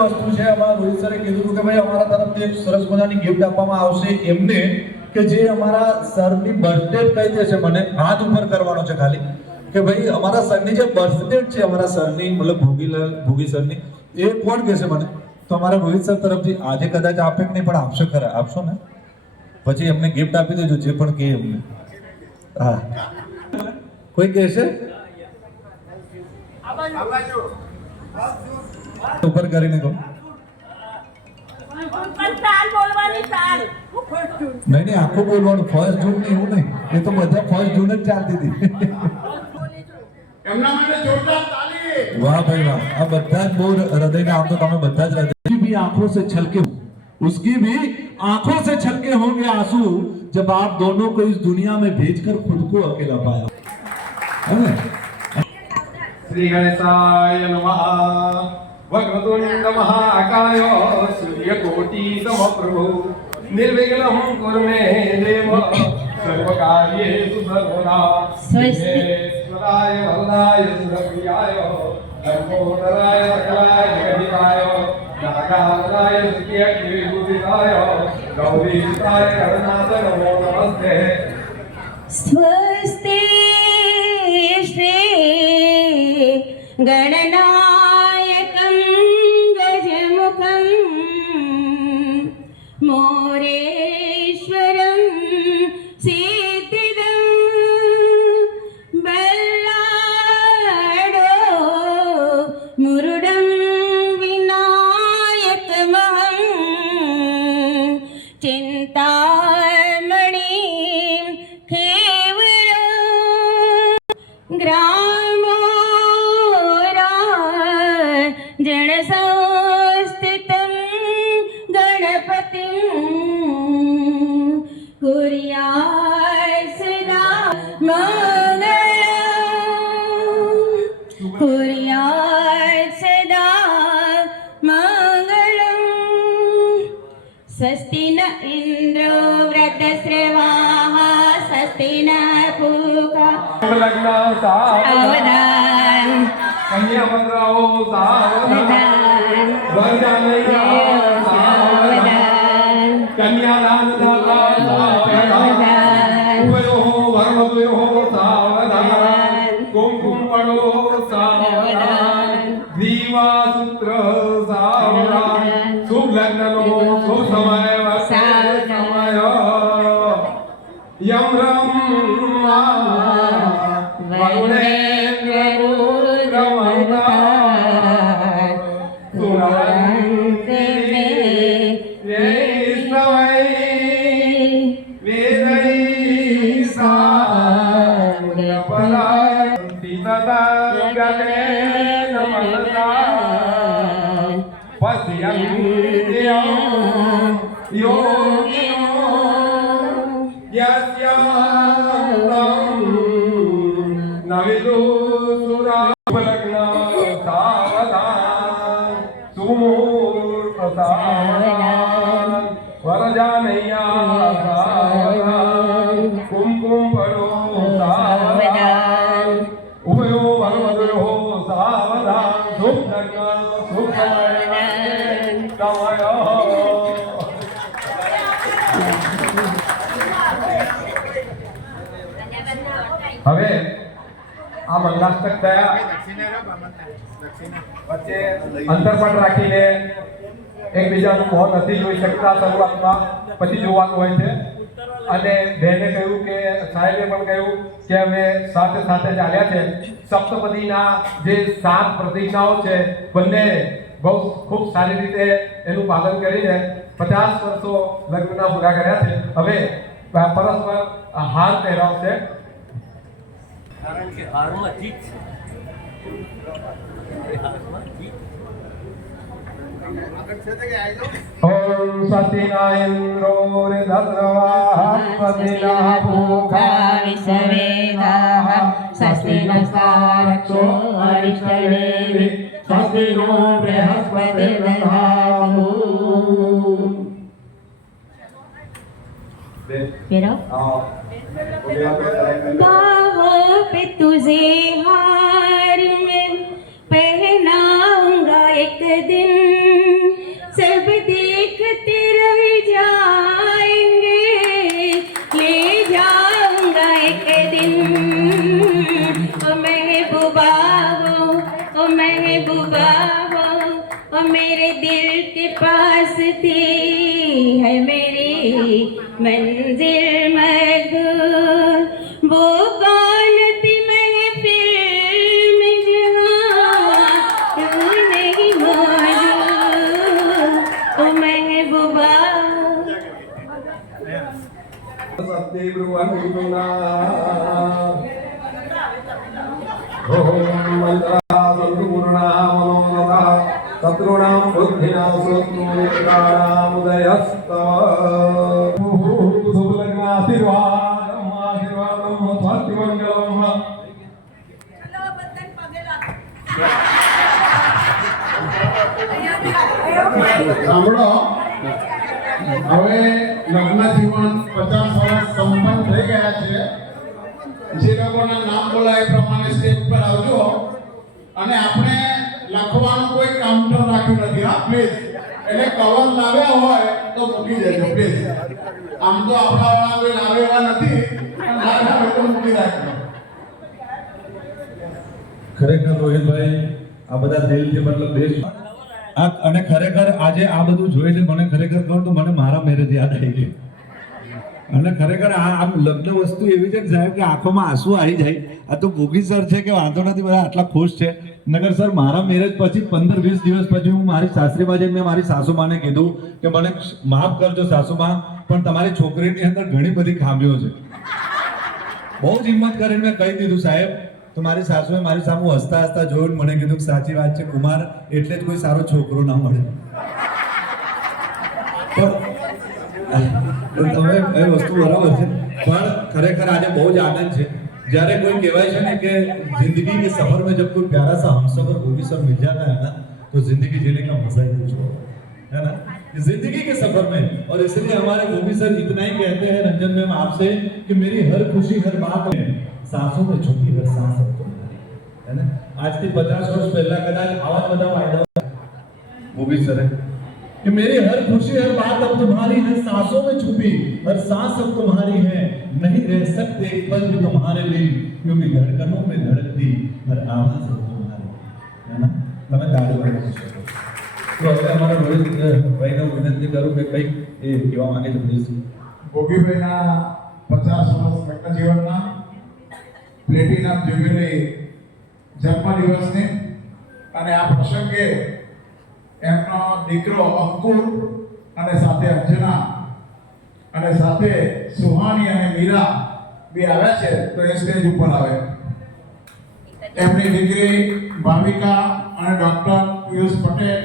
વસ્તુ છે, અમારા રોહિત સરે કીધું કે ભાઈ અમારા તરફથી એક સરસ મજાની ગિફ્ટ આપવામાં આવશે એમને કે જે અમારા સરની બર્થડે કહી દેશે, મને હાથ ઉપર કરવાનો છે ખાલી કે ભાઈ અમારા સરની જે બર્થડે છે અમારા સરની મતલબ ભોગી સરની એ કોણ કહેશે મને, તો અમારા રોહિત સર તરફથી આજે કદાચ આપે કે નહીં પણ આપશે ખરા, આપશો ને પછી એમને ગિફ્ટ આપી દેજો જે પણ કહે એમને. હા કોઈ કહેશે ઉપર કરીને કહો. નહીં આખું બોલવાનું, ફર્સ્ટ જૂન નહીં એવું નહીં, એ તો બધા ફર્સ્ટ જૂન જ ચાલતી હતી. वाह भाई वाह, अब બધા જ બહુ હૃદય ને આમ તો તમે બધા જ હૃદય भी आंखों से छलके, उसकी भी आंखों से छलके होंगे आंसू जब आप दोनों को इस दुनिया में भेजकर खुद को अकेला पाया. श्री गणेशाय नमः. वक्रतुंड महाकाय सूर्यकोटि समप्रभो निर्विघ्नं कुरु मे देव सर्वकार्येषु सर्वदा. स्वस्ति वरदाय सुरप्रियाय लंबोदराय सकलाय जगदिताय नागाय सुखियविभूषिताय गौरीताय गणनाथ नमो नमस्ते. स्वस्ति श्री गणनायकं गजमुखं मोरेश्वरं सिद्धिदं बल्लाडो मुरुडं विनायकमहं चिन्तामणिं केवलं जनसंस्थितं गणपतिं कुर्यात् सदा मङ्गलं, कुर्यात् सदा मङ्गलं. स्वस्ति न इन्द्रो वृद्धश्रवाः स्वस्ति न पूषा सावधान कन्या मंत्राओ सावधान वरदानैया सावधान कन्यादान दाता सावधान उभयोः वरवधूयोः सावधान कुमकुम पडो सावधान ग्रीवासूत्र सावधान शुभ लग्ननो शुभ समय सावधान यम ब्रह्मा वरुणेन्द्र वरजानैया सावधान कुमकुम पडो सावधान उभयो वरवधूयोः सावधान शुभ लग्न शुभ समय હવે આ મંગલાષ્ટક થયા વચ્ચે અંતર પણ રાખીને એકબીજાનું મોં નથી જોઈ શકતા શરૂઆતમાં, પછી જોવાનું હોય છે. અને બહેને કહ્યું કે સાહેબે પણ કહ્યું કે અમે સાથે સાથે ચાલ્યા છે. સપ્તપદીના જે 7 પ્રતિજ્ઞાઓ છે બંને બહુ ખૂબ સારી રીતે એનું પાલન કરીને 50 વર્ષો લગ્નના પૂરા કર્યા છે. હવે પરસ્પર હાર પહેરાવશે, કારણ કે હારમાં જીત છે. ओम सतिना इंद्रो ऋधद्रवाः स्वस्तिनः पूषा विश्ववेदाः स्वस्तिनः सारक्षो अरिष्टनेमिः स्वस्तिनो बृहस्पतिर्दधातु. बाहों पे तुझे हार में पहनाऊंगा एक दिन, और मेरे दिल के पास थी है मेरी मंजिल मधुर वो कौन थी मैं फिल्म जहाँ तू नहीं मौजूद ओ महबूबा शत्रुणां સાંભળો હવે લગ્ન જીવન 50 વર્ષ સંપન્ન થઈ ગયા છે જે લોકોના નામ બોલાય એ પ્રમાણે સ્ટેજ પર આવજો અને આપણે લખવાનું કોઈ કાઉન્ટર રાખ્યું નથી હા પ્લીઝ એટલે કવર લાવ્યા હોય તો મૂકી દેજો પ્લીઝ આમ તો આપણા વાળા કોઈ લાવે એવા નથી પણ ના લાવે તો મૂકી રાખજો ખરેખર રોહિતભાઈ આ બધા દિલથી મતલબ દેશ આ અને ખરેખર આજે આ બધું જોઈને મને ખરેખર કહું તો મને મારા મેરેજ યાદ આવી ગઈ અને ખરેખર આ આમ લગ્ન વસ્તુ એવી છે કે સાહેબ કે આંખોમાં આંસુ આવી જાય આ તો ભોગી સર છે કે વાંધો નથી બધા આટલા ખુશ છે નગર સર મારા મેરેજ પછી 15-20 દિવસ પછી હું મારી સાસરીમાં જઈને મેં મારી સાસુમાને કીધું કે મને માફ કરજો સાસુમા પણ તમારી છોકરીની અંદર ઘણી બધી ખામીઓ છે બહુ જ હિંમત કરીને મેં કહી દીધું સાહેબ તો મારી સાસુએ મારી સામે હસતા હસતા જોયું મને કીધું કે સાચી વાત છે કુમાર એટલે જ કોઈ સારો છોકરો ના મળે તમે એ વસ્તુ બરાબર છે પણ ખરેખર આજે બહુ જ આનંદ છે જ્યારે કોઈ કહેવાય છે ને કે जिंदगी के सफर में जब कोई प्यारा सा हमसफर वो भी सब मिल जाता है ना तो जिंदगी जीने का मजा ही कुछ और है ना जिंदगी के सफर में और इसलिए हमारे गोभी सर इतना ही कहते हैं रंजन मैम आपसे कि मेरी हर खुशी हर बात में सांसों में छुपी हर सांस अब तुम्हारी है ना आज से 50 वर्ष पहला कदाच आवाज बताओ आइडिया गोभी सर है कि मेरी हर खुशी हर बात अब तुम्हारी हर सांसों में छुपी हर सांस अब तुम्हारी है नहीं रह सकते एक पल भी तुम्हारे लिए क्योंकि धड़कनों में धड़कती हर आवाज अब तुम्हारी है ना તમે તાળી પાડી શકો તો હવે અમારા રોહિત ભાઈને હું વિનંતી કરું કે કંઈક એ કહેવા માંગે છે પ્લીઝ ભોગીભાઈના 50 વર્ષ લગ્ન જીવનના પ્લેટિનમ જ્યુબિલી જન્મદિવસની અને આ પ્રસંગે એમનો દીકરો અંકુર અને સાથે અંજના અને સાથે સુહાની અને મીરા બે આવ્યા છે તો એ સ્ટેજ ઉપર આવે એમની દીકરી ભાવિકા અને ડોક્ટર પિયુષ પટેલ